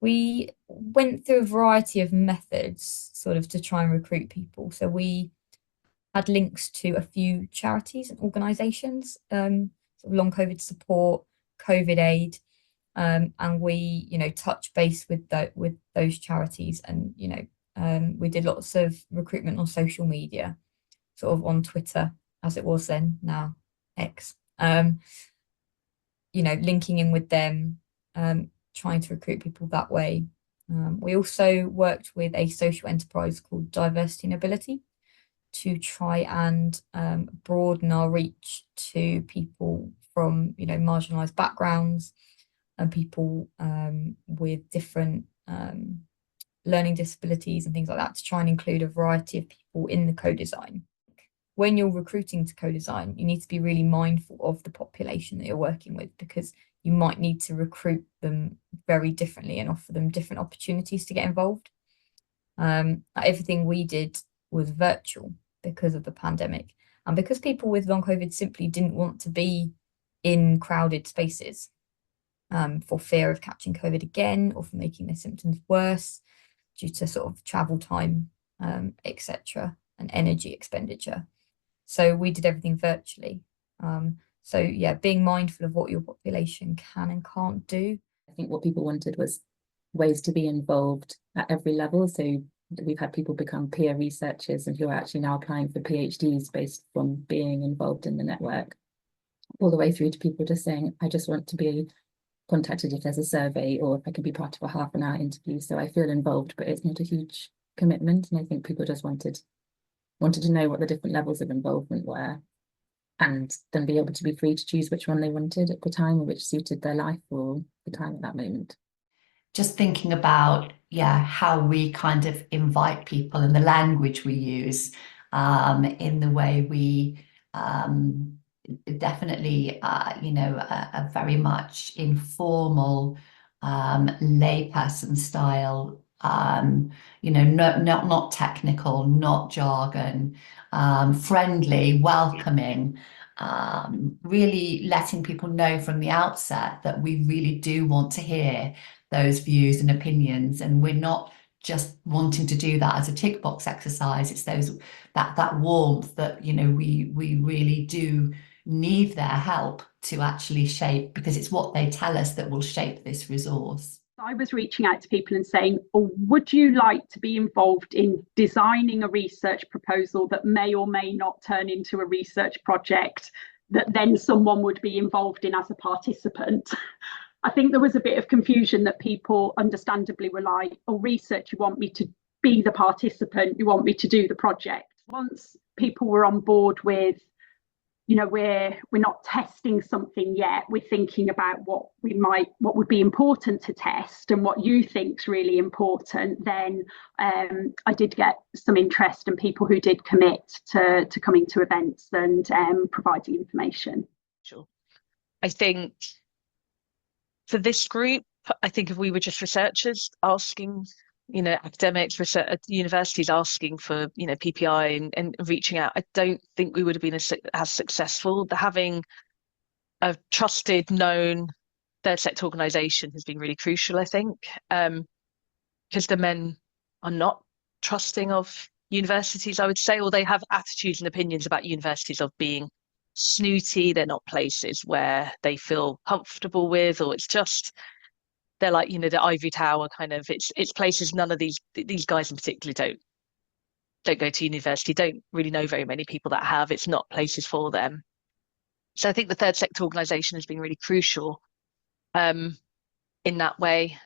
We went through a variety of methods sort of to try and recruit people. So we had links to a few charities and organisations, sort of long COVID support, COVID aid, and we, touch base with with those charities, and we did lots of recruitment on social media, sort of on Twitter as it was then, now X. Linking in with them, trying to recruit people that way. We also worked with a social enterprise called Diversity and Ability to try and broaden our reach to people from marginalised backgrounds and people with different learning disabilities and things like that, to try and include a variety of people in the co-design. When you're recruiting to co-design, you need to be really mindful of the population that you're working with, because you might need to recruit them very differently and offer them different opportunities to get involved. Everything we did was virtual because of the pandemic, and because people with long COVID simply didn't want to be in crowded spaces for fear of catching COVID again, or for making their symptoms worse due to sort of travel time, etc., and energy expenditure. So we did everything virtually. So yeah, being mindful of what your population can and can't do. I think what people wanted was ways to be involved at every level. So we've had people become peer researchers and who are actually now applying for PhDs based from being involved in the network, all the way through to people just saying, I just want to be contacted if there's a survey, or if I can be part of a half-an-hour interview. So I feel involved, but it's not a huge commitment. And I think people just wanted to know what the different levels of involvement were, and then be able to be free to choose which one they wanted at the time, or which suited their life or the time at that moment. Just thinking about, how we kind of invite people and the language we use, in the way we definitely, a very much informal, layperson style, not technical, not jargon, friendly, welcoming, really letting people know from the outset that we really do want to hear those views and opinions, and we're not just wanting to do that as a tick box exercise. It's that warmth that we really do need their help to actually shape, because it's what they tell us that will shape this resource. I was reaching out to people and saying, would you like to be involved in designing a research proposal that may or may not turn into a research project that then someone would be involved in as a participant? I think there was a bit of confusion that people understandably were like, research, you want me to be the participant, you want me to do the project. Once people were on board with, we're not testing something yet, we're thinking about what would be important to test and what you think's really important, then I did get some interest and people who did commit to coming to events and providing information. Sure. I think for this group, I think if we were just researchers asking, academics, research at universities asking for, PPI and reaching out, I don't think we would have been as successful. Having a trusted, known third sector organisation has been really crucial, I think, because the men are not trusting of universities, I would say, or they have attitudes and opinions about universities of being snooty. They're not places where they feel comfortable with, or it's just, they're like, the ivory tower kind of, it's places none of these guys in particular don't go to university, don't really know very many people that have. It's not places for them. So I think the third sector organisation has been really crucial in that way.